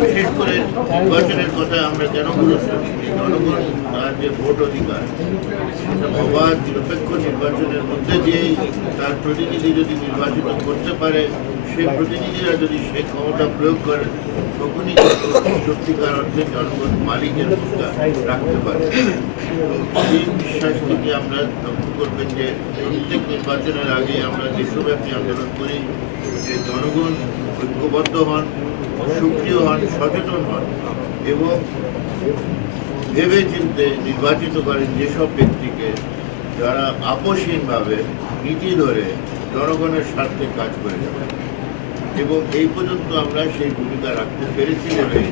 বিশেষ করে নির্বাচনের কথা আমরা কেন গুরুত্ব জনগণ তার যে ভোট অধিকার অবাধ, নিরপেক্ষ নির্বাচনের মধ্যে দিয়েই তার প্রতিনিধি যদি নির্বাচিত করতে পারে সেই প্রতিনিধিরা যদি সেই ক্ষমতা প্রয়োগ করে, তখনই সত্যিকার অর্থে জনগণ মালিকের ভূমিকা রাখতে পারে। এই বিশ্বাস থেকে আমরা করবেন যে প্রত্যেক নির্বাচনের আগে আমরা দেশব্যাপী আন্দোলন করি, যে জনগণ ঐক্যবদ্ধ হন সক্রিয় হন, সচেতন হন এবং ভেবে চিনতে নির্বাচিত করেন যেসব ব্যক্তিকে যারা আপোষহীনভাবে নীতি ধরে জনগণের স্বার্থে কাজ করে যাবে এবং এই পর্যন্ত আমরা সেই ভূমিকা রাখতে পেরেছি বলে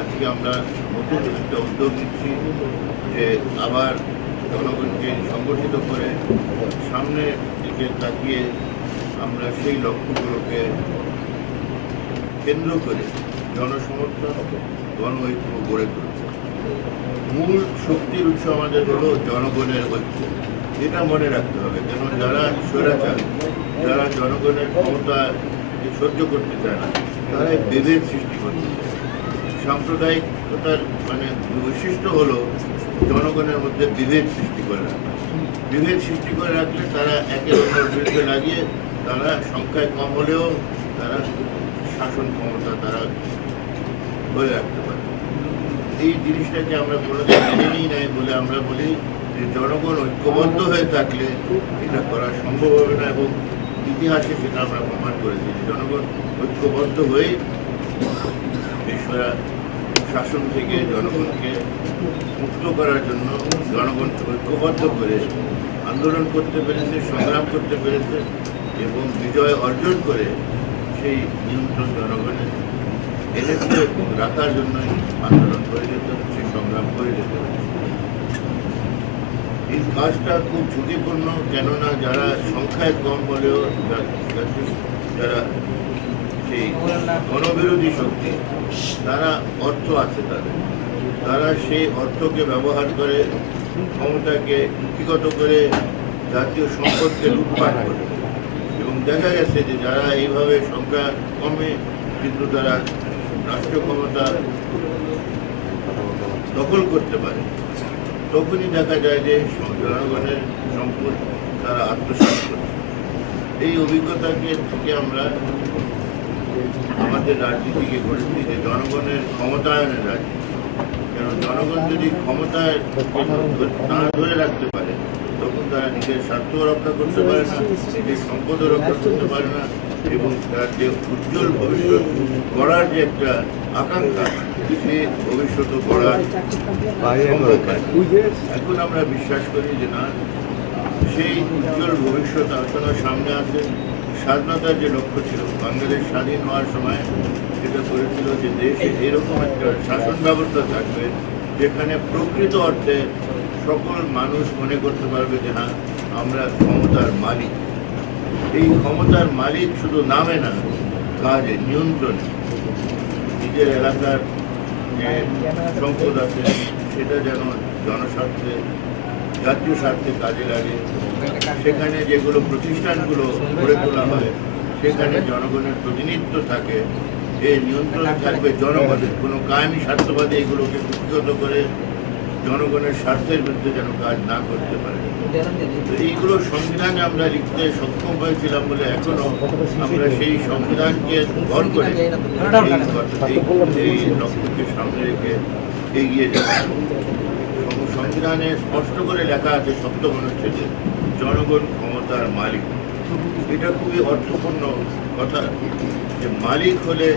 আজকে আমরা নতুন একটা উদ্যোগ নিচ্ছি যে আবার জনগণকে সংগঠিত করে সামনের দিকে তাকিয়ে আমরা সেই লক্ষ্যগুলোকে কেন্দ্র করে জনসমর্থন গণ ঐক্য গড়ে তুলছে মূল শক্তির উৎস আমাদের হলো জনগণের ঐক্য। এটা মনে রাখতে হবে কেন যারা স্বৈরাচার, যারা জনগণের ক্ষমতা সহ্য করতে চায় না তারা বিভেদ সৃষ্টি করতে চায়। সাম্প্রদায়িকতার মানে বৈশিষ্ট্য হলো জনগণের মধ্যে বিভেদ সৃষ্টি করে রাখা। বিভেদ সৃষ্টি করে রাখলে তারা একে অন্যের বিরুদ্ধে লাগিয়ে তারা সংখ্যায় কম হলেও তারা শাসন ক্ষমতা তারা ধরে রাখতে পারে। এই জিনিসটাকে আমরা কোনোদিন মেনে নাই বলে আমরা বলি যে জনগণ ঐক্যবদ্ধ হয়ে থাকলে এটা করা সম্ভব হবে না এবং ইতিহাসে সেটা আমরা প্রমাণ করেছি যে জনগণ ঐক্যবদ্ধ হয়ে পেশোয়া শাসন থেকে জনগণকে মুক্ত করার জন্য জনগণ ঐক্যবদ্ধ করে আন্দোলন করতে পেরেছে, সংগ্রাম করতে পেরেছে এবং বিজয় অর্জন করে সেই নিয়ন্ত্রণ জনগণের এনেছে রাখার জন্যই আন্দোলন করে যেতে হচ্ছে, সংগ্রাম করে যেতে হচ্ছে। এই কাজটা খুব ঝুঁকিপূর্ণ, কেননা যারা সংখ্যায় কম যা- যারা সেই গণবিরোধী শক্তি, তারা অর্থ আছে তাদের। তারা সেই অর্থকে ব্যবহার করে ক্ষমতাকে কুক্ষিগত করে জাতীয় সম্পদকে লুটপাট করে। এবং দেখা গেছে যে যারা এইভাবে সংখ্যা কমে, কিন্তু তারা রাষ্ট্র ক্ষমতা দখল করতে পারে। তখনই দেখা যায় যে জনগণের সম্পদ তারা আত্মসাৎ করছে। এই অভিজ্ঞতাকে থেকে আমরা আমাদের রাজনীতিকে করেছি যে জনগণের ক্ষমতায়নের রাজনীতি জনগণ যদি ক্ষমতায় না ধরে রাখতে পারে, তখন তারা নিজের স্বার্থ রক্ষা করতে পারে না, নিজের সম্পদও রক্ষা করতে পারে না, এবং তার যে উজ্জ্বল ভবিষ্যৎ গড়ার যে একটা আকাঙ্ক্ষা, সে ভবিষ্যৎ গড়ার। এখন আমরা বিশ্বাস করি যে না, সেই উজ্জ্বল ভবিষ্যৎ এখনও সামনে আছে স্বাধীনতার যে লক্ষ্য ছিল, বাংলাদেশ স্বাধীন হওয়ার সময় যেটা করেছিল যে দেশে এরকম একটা শাসন ব্যবস্থা থাকবে যেখানে প্রকৃত অর্থে সকল মানুষ মনে করতে পারবে যে হ্যাঁ আমরা ক্ষমতার মালিক। এই ক্ষমতার মালিক শুধু নামে না, কাজে নিয়ন্ত্রণে। নিজের এলাকার যে সম্পদ আছে, সেটা যেন জনস্বার্থে, জাতীয় স্বার্থে কাজে লাগে। সেখানে যেগুলো প্রতিষ্ঠানগুলো গড়ে তোলা হয়, সেখানে জনগণের প্রতিনিধিত্ব থাকে। এই নিয়ন্ত্রণ থাকবে জনগণের। কোনো কায়েমি স্বার্থবাদী এগুলোকে কুক্ষিগত করে জনগণের স্বার্থের বিরুদ্ধে যেন কাজ না করতে পারে। এইগুলো সংবিধানে আমরা লিখতে সক্ষম হয়েছিলাম বলে এখনও আমরা সেই সংবিধানকে ভর করে এই লক্ষ্যকে সামনে রেখে এগিয়ে সং- সংবিধানে স্পষ্ট করে লেখা আছে সপ্তম অনুচ্ছেদে, জনগণ ক্ষমতার মালিক। এটা খুবই অর্থপূর্ণ কথা। যে মালিক হলে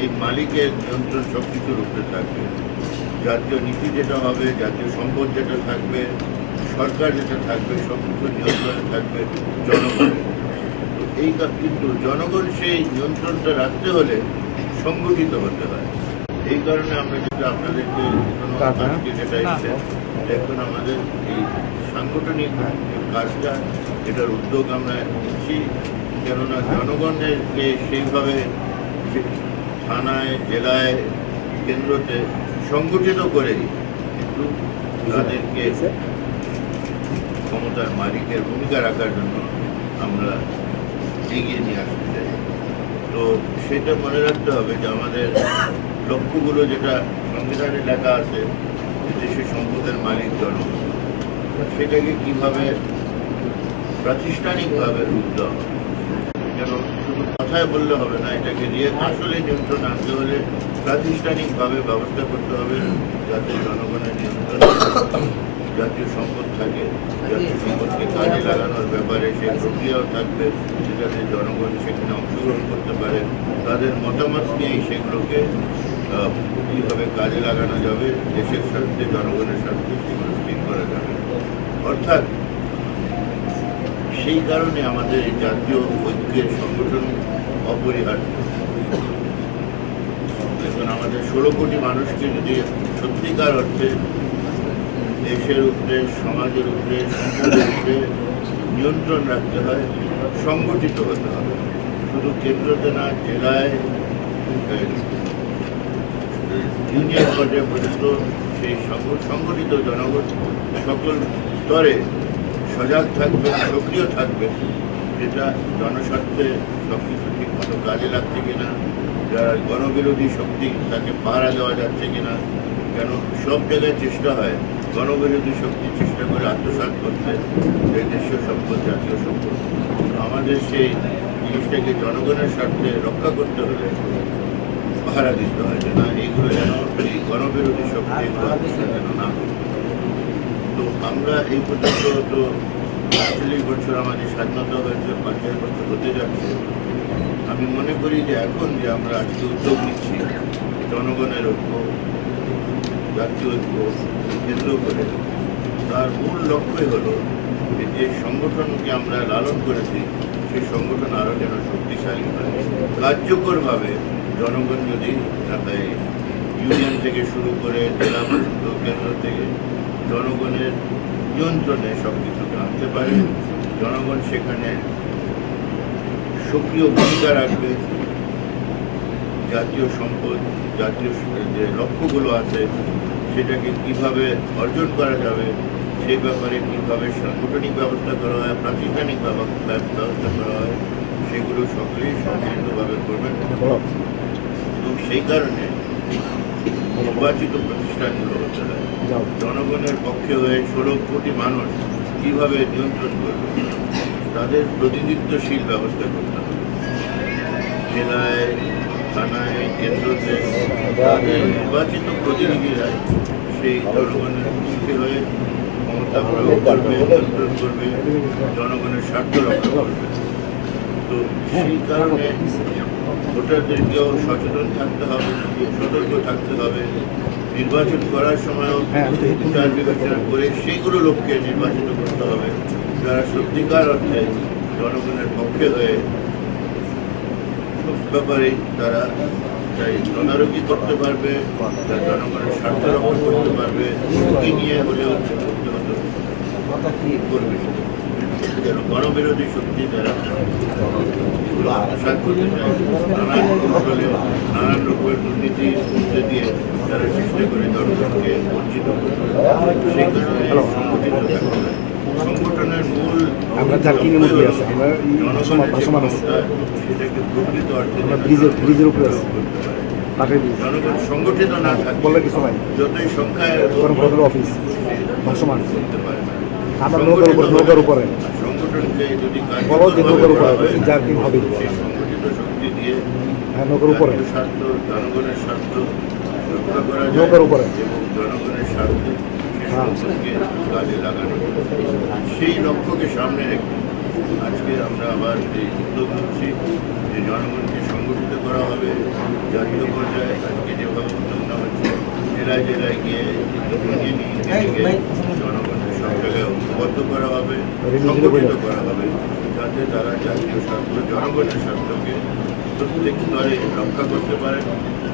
এই মালিকের নিয়ন্ত্রণ সব কিছুর উপরে থাকবে। জাতীয় নীতি যেটা হবে জাতীয় সম্পদ যেটা থাকবে সরকার যেটা থাকবে সব কিছু নিয়ন্ত্রণে থাকবে জনগণের। তো এই কিন্তু জনগণ সেই নিয়ন্ত্রণটা রাখতে হলে সংগঠিত হতে হয়। এই কারণে আমরা যেটা আপনাদেরকে আজকে যেটা এসছে এখন আমাদের এই সাংগঠনিক যে কাজটা এটার উদ্যোগ আমরা নিচ্ছি। কেননা জনগণেরকে সেইভাবে যে থানায়, জেলায়, কেন্দ্রতে সংগঠিত করে কিন্তু তাদেরকে ক্ষমতার মালিকের ভূমিকা রাখার জন্য আমরা এগিয়ে নিয়ে আসতে চাই। তো সেটা মনে রাখতে হবে যে আমাদের লক্ষ্যগুলো যেটা সংবিধানে লেখা আছে দেশের সম্পদের মালিক জনগণ। সেটাকে কীভাবে প্রাতিষ্ঠানিকভাবে রূপ দেওয়া কথায় বললে হবে না, এটাকে নিয়ে আসলে নিয়ন্ত্রণ আনতে হলে প্রাতিষ্ঠানিকভাবে ব্যবস্থা করতে হবে যাতে জনগণের নিয়ন্ত্রণ জাতীয় সম্পদ থাকে, জাতীয় সম্পদকে কাজে লাগানোর ব্যাপারে সে প্রক্রিয়াও থাকবে যাতে জনগণ সেখানে অংশগ্রহণ করতে পারে। তাদের মতামত নিয়েই সেগুলোকে কীভাবে কাজে লাগানো যাবে, দেশের স্বার্থে, জনগণের স্বার্থে সেগুলো স্থির করা যাবে। অর্থাৎ সেই কারণে আমাদের জাতীয় ঐক্যের সংগঠন অপরিহার্য। এখন আমাদের ষোলো কোটি মানুষকে যদি সত্যিকার অর্থে দেশের উপরে, সমাজের উপরে, সম্পদের উপরে নিয়ন্ত্রণ রাখতে হয়, সংগঠিত হতে হবে। শুধু কেন্দ্রতে না, জেলায়, ইউনিয়ন পর্যায়ে পর্যন্ত সেই সংগ- সংগঠিত জনগণ সকল স্তরে সজাগ থাকবে সক্রিয় থাকবে যেটা জনস্বার্থে সব কিছু ঠিক মতো কাজে লাগছে কিনা, যারা গণবিরোধী শক্তি তাকে পাহারা দেওয়া যাচ্ছে কিনা, কেন সব জায়গায় চেষ্টা হয় গণবিরোধী শক্তি চেষ্টা করে আত্মসাৎ করতে, এই দেশীয় সম্পদ, জাতীয় সম্পদ। আমাদের সেই জিনিসটাকে জনগণের স্বার্থে রক্ষা করতে হলে পাহারা দিতে হয়, যে না, এইগুলো যেন এই গণবিরোধী শক্তি এগুলো যেন না তো আমরা এই পর্যন্ত তো আটচল্লিশ বছর আমাদের স্বাধীনতা হয়েছে, পঞ্চাশ বছর হতে যাচ্ছে। আমি মনে করি যে এখন যে আমরা আজকে উদ্যোগ নিচ্ছি, জনগণের ঐক্য, জাতীয় ঐক্য, কেন্দ্র করে, তার মূল লক্ষ্যই হলো যে সংগঠনকে আমরা লালন করেছি, সেই সংগঠন আরও যেন শক্তিশালী হয়। কার্যকরভাবে জনগণ যদি তাতে ইউনিয়ন থেকে শুরু করে জেলা পর্যন্ত কেন্দ্র থেকে জনগণের নিয়ন্ত্রণে সব কিছুকে আনতে পারে, জনগণ সেখানে সক্রিয় ভূমিকা রাখবে। জাতীয় সম্পদ জাতীয় যে লক্ষ্যগুলো আছে সেটাকে কীভাবে অর্জন করা যাবে সেই ব্যাপারে কীভাবে সাংগঠনিক ব্যবস্থা করা হয় প্রাতিষ্ঠানিক ব্যব- ব্যবস্থা করা হয় সেগুলো সকলেই সম্মিলিতভাবে করবেন। এবং সেই কারণে নির্বাচিত প্রতিষ্ঠানগুলো হতে হয়। জনগণের পক্ষে হয়ে ষোলো কোটি মানুষ কীভাবে নিয়ন্ত্রণ করবে তাদের প্রতিনিধিত্বশীল ব্যবস্থা করতে হবে জেলায়, থানায়, কেন্দ্রতে তাদের নির্বাচিত প্রতিনিধিরা সেই জনগণের পক্ষে হয়ে ক্ষমতা প্রয়োগ করবে, নিয়ন্ত্রণ করবে, জনগণের স্বার্থ রক্ষা করবে। তো সেই কারণে ভোটারদেরকেও সচেতন থাকতে হবে সতর্ক থাকতে হবে। নির্বাচন করার সময়ও বিচার বিবেচনা করে সেইগুলো লোককে নির্বাচিত করতে হবে। যারা সত্যিকার অর্থে জনগণের পক্ষে হয়ে ব্যাপারে তারা তাই তদারকি করতে পারবে, তারা জনগণের স্বার্থ রক্ষা করতে পারবে ঝুঁকি নিয়ে হলেও করতে করবে যেন গণবিরোধী শক্তি করতে চায় নানান নানান রকমের দুর্নীতির মধ্যে দিয়ে তারা চেষ্টা করে জনগণকে বঞ্চিত করতে সেই কারণে সংগঠিত হয়। সংগঠনের মূল আমরা জার্কিংয়ের মধ্যে আছি। আমরা জনগণের ভাসমান আছি। আমরা ব্রিজের- ব্রিজের উপরে আছি। করতে ব্রিজ সংগঠিত না থাকে বলে কিছু নাই যতই সংখ্যায় বরং ভদ্র অফিস ভাসমান করতে পারে না। আমরা নৌকার উপরে নৌকার উপরে বলো যে নৌকার উপরে জার্কিং হবে হ্যাঁ নৌকার উপরে নৌকার উপরে। জনগণের স্বার্থে কাজে লাগানো সেই লক্ষ্যকে সামনে রেখে আজকে আমরা আবার এই উদ্যোগ নিচ্ছি যে জনগণকে সংগঠিত করা হবে, জাতীয় পর্যায়ে আজকে যেভাবে উদ্যোগ নেওয়া হচ্ছে, জেলায় জেলায় গিয়ে নিয়ে জনগণকে সব জায়গায় ঐক্যবদ্ধ করা হবে, সংগঠিত করা হবে, যাতে তারা জাতীয় স্বার্থ, জনগণের স্বার্থকে প্রত্যেক স্তরে রক্ষা করতে পারেন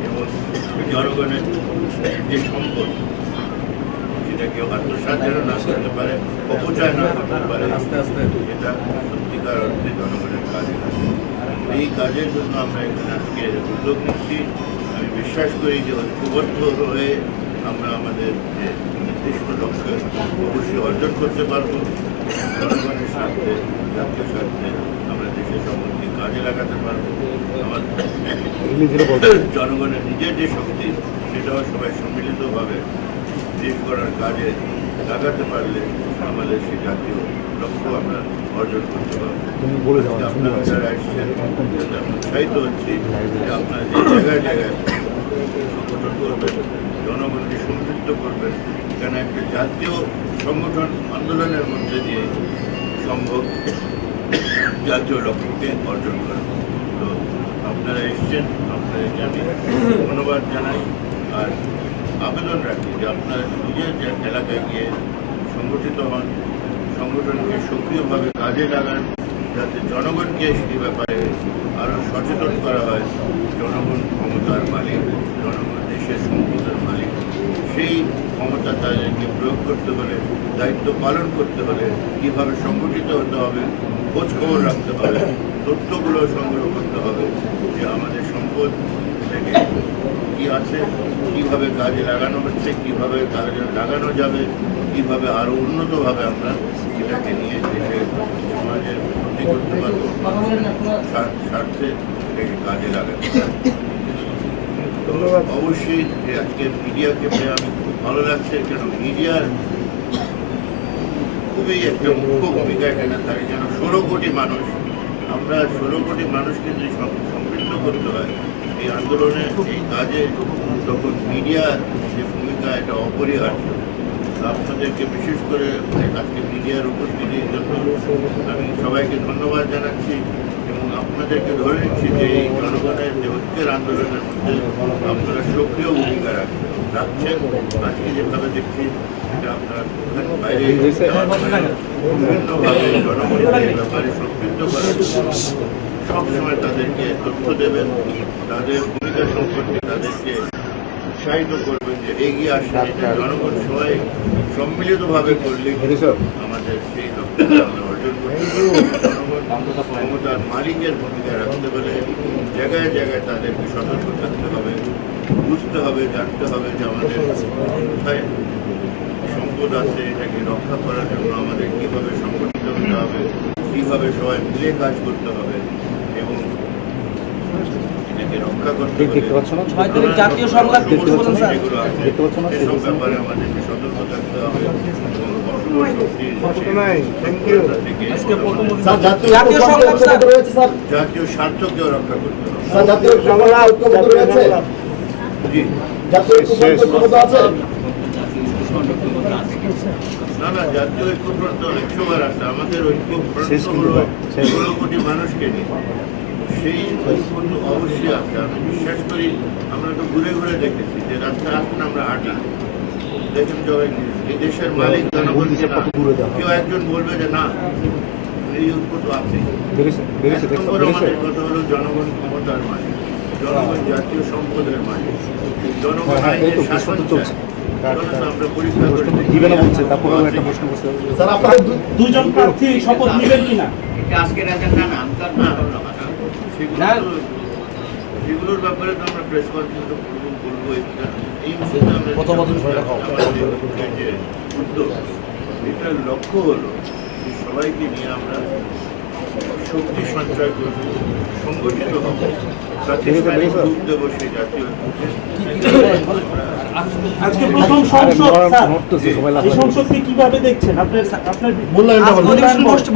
এবং জনগণের যে সম্পদ সেটা কেউ আত্মসাৎ যেন না করতে পারে অপচয় না করতে পারে আস্তে আস্তে। এটা সত্যিকার অর্থে জনগণের কাজে এই কাজের জন্য আমরা এখানে আজকে উদ্যোগ নিচ্ছি। আমি বিশ্বাস করি যে ঐক্যবদ্ধ হয়ে আমরা আমাদের যে নির্দিষ্ট লক্ষ্য অবশ্যই অর্জন করতে পারব। জনগণের স্বার্থে জাতীয় স্বার্থে আমরা দেশের সম্পত্তি কাজে লাগাতে পারব। আমাদের জনগণের নিজের যে শক্তি সেটাও সবাই সম্মিলিতভাবে দেশ করার কাজে লাগাতে পারলে আমাদের সেই জাতীয় লক্ষ্য আমরা অর্জন করতে পারব। আপনারা যারা এসছেন উৎসাহিত হচ্ছি যে আপনারা যে জায়গায় জায়গায় সংগঠন করবেন জনগণকে সম্পৃক্ত করবেন কেন একটা জাতীয় সংগঠন আন্দোলনের মধ্যে দিয়ে সম্ভব জাতীয় লক্ষ্যকে অর্জন করা। তো আপনারা এসছেন আপনাদেরকে আমি ধন্যবাদ জানাই। আর আবেদন রাখি যে আপনারা নিজের এলাকায় গিয়ে সংগঠিত হন, সংগঠনকে সক্রিয়ভাবে কাজে লাগান, যাতে জনগণকে সেই ব্যাপারে আরও সচেতন করা হয়। জনগণ ক্ষমতার মালিক, জনগণ দেশের সম্পদের মালিক। সেই ক্ষমতা তাদেরকে প্রয়োগ করতে হলে, দায়িত্ব পালন করতে হলে কীভাবে সংগঠিত হতে হবে, খোঁজ খবর রাখতে হবে, তথ্যগুলো সংগ্রহ করতে হবে যে আমাদের সম্পদ থেকে কি আছে কীভাবে কাজে লাগানো হচ্ছে কীভাবে কাজে লাগানো যাবে কীভাবে আরও উন্নতভাবে আমরা এটাকে নিয়ে দেশের সমাজের উন্নতি করতে পারব স্বার্থে এটাকে কাজে লাগাতে। তো অবশ্যই যে আজকে মিডিয়াকে পেয়ে আমি খুব ভালো লাগছে কেন মিডিয়ার খুবই একটা মুখ্য ভূমিকা এখানে থাকে যেন ষোলো কোটি মানুষ আমরা ষোলো কোটি মানুষকে যদি সমৃদ্ধ করতে হয় এই আন্দোলনে এই কাজে তখন মিডিয়ার যে ভূমিকা, এটা অপরিহার্য আপনাদেরকে বিশেষ করে আজকে মিডিয়ার উপস্থিতির জন্য আমি সবাইকে ধন্যবাদ জানাচ্ছি এবং আপনাদেরকে ধরে নিচ্ছি যে এই জনগণের যে ঐক্যের আন্দোলনের মধ্যে আপনারা সক্রিয় ভূমিকা রাখছেন আজকে যেভাবে দেখছি, এটা আপনারা বাইরে বিভিন্নভাবে জনগণকে এই ব্যাপারে সম্পৃক্ত করার সবসময় তাদেরকে তথ্য দেবেন তাদের ভূমিকা সম্পর্কে তাদেরকে উৎসাহিত করবেন যে এগিয়ে আসেন এটা জনগণ সবাই সম্মিলিতভাবে করলে আমাদের সেই লক্ষ্যটা আমরা অর্জন করতে ক্ষমতার মালিকের ভূমিকা রাখতে হলে জায়গায় জায়গায় তাদেরকে সতর্ক থাকতে হবে বুঝতে হবে জানতে হবে যে আমাদের কোথায় সম্পদ আছে এটাকে রক্ষা করার জন্য আমাদের কীভাবে সংগঠিত হতে হবে কীভাবে সবাই মিলে কাজ করতে হবে। এটাকে রক্ষা করতে দেখতে পাচ্ছ না জাতীয় দেখতে পাচ্ছ না? দেখতে পাচ্ছ না? ব্যাপারে আমাদেরকে সতর্ক থাকতে হবে। স্বার্থকেও রক্ষা করতে হবে। না না ঐক্যফ্রন্ট বার আছে আমাদের ঐক্যফ্রন্ট হলো ষোলো কোটি মানুষকে নিয়ে। সেই ঐক্য অবশ্যই আছে আমি বিশ্বাস করি আমরা তো ঘুরে ঘুরে দেখেছি যে রাস্তায় আসুন আমরা হাঁটি। দেখেন সবাই এই দেশের মালিক জনগণ দূরে যাওয়া। কেউ একজন বলবে যে না এই ঐক্য আছে। কথা হলো জনগণ ক্ষমতার মালিক জনগণ জাতীয় সম্পদের মালিক। জনগণ হ্যাঁ, হ্যাঁ, আইনের শাসন। চায়। দুজন প্রার্থী শপথ নেবেন কিনা? আজকের না আমি তো আর না, না। সেগুলো সেগুলোর ব্যাপারে তো আমরা প্রেস কনফারেন্স বলব এটা এই মুহূর্তে আমরা উদ্যোগ এটার লক্ষ্য হলো যে সবাইকে নিয়ে আমরা শক্তি সঞ্চয় করব সংগঠিত হব। প্রাতিষ্ঠানিক রূপ দেবো সেই জাতীয়। আজকে প্রথম সংসদ এই সংসদকে কীভাবে দেখছেন? আপনার আপনার মূল্যায়নটা আজকে বসছে-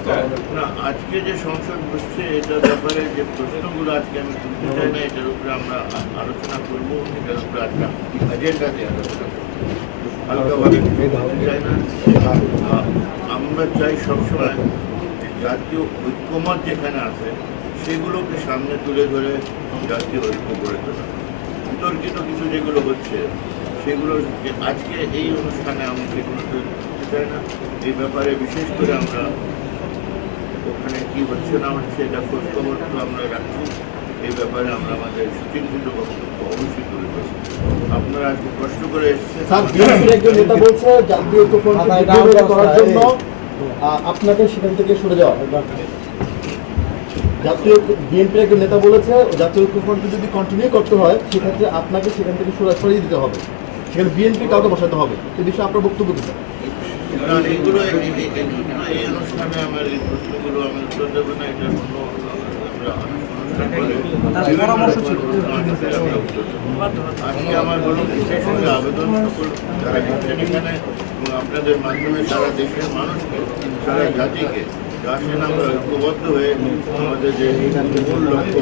স্যার। না আজকে যে সংসদ বসছে এটার ব্যাপারে যে প্রশ্নগুলো আজকে আমি তুলতে চাই না এটার উপরে আমরা আলোচনা করব এটার উপরে এজেন্ডাতে আলোচনা হালকাভাবে চাই না। আমরা চাই সবসময় যে জাতীয় ঐক্যমত যেখানে আছে সেগুলোকে সামনে তুলে ধরে জাতীয় ঐক্য গড়ে তোলা। বিতর্কিত কিছু যেগুলো হচ্ছে, সেগুলো আজকে এই অনুষ্ঠানে আমি সেগুলো চাই না। এই ব্যাপারে বিশেষ করে আমরা ওখানে কি হচ্ছে না হচ্ছে এটা খোঁজ খবর তো আমরা রাখছি। এই ব্যাপারে আমরা আমাদের সুচিন্তিত বক্তব্য অবশ্যই তুলে ধরবো আপনারা আজকে কষ্ট করে এসেছেন। আপনাকে সেখান থেকে সরে যাওয়া। জাতীয় বিএনপির একজন নেতা বলেছে, জাতীয় ঐক্যফ্রন্টকে যদি কন্টিনিউ করতে হয়, সেক্ষেত্রে আপনাকে সেখান থেকে সরে সরিয়ে দিতে হবে। সেখানে বিএনপি কাউকে বসাতে হবে। এই বিষয়ে আপনার বক্তব্য আমি আমরা বলুন আবেদন আপনাদের মাধ্যমে সারা দেশের মানুষকে, সারা জাতিকে আসেন আমরা ঐক্যবদ্ধ হয়ে আমাদের যে মূল লক্ষ্য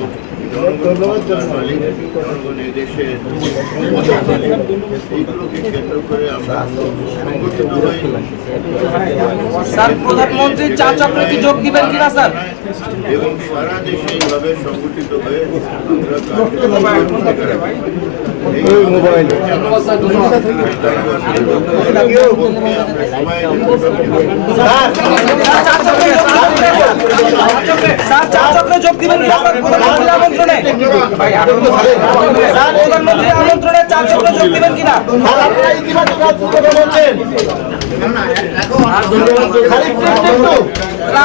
জনগণ ক্ষমতার মালিক জনগণ এই দেশে এইগুলোকে কেন্দ্র করে আমরা সংগঠিত হয়ে স্যার প্রধানমন্ত্রী চা চক্রে কি যোগ দিবেন কিনা স্যার? এবং সারা দেশে এইভাবে সংগঠিত হয়ে আমরা এই মোবাইল। যোগ দিবেন প্রধানমন্ত্রীর আমন্ত্রণে প্রধানমন্ত্রীর আমন্ত্রণে চা চক্রে যোগ দিবেন কিনা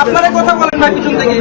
আপনারা কথা বলেন ভাই পিছন থেকে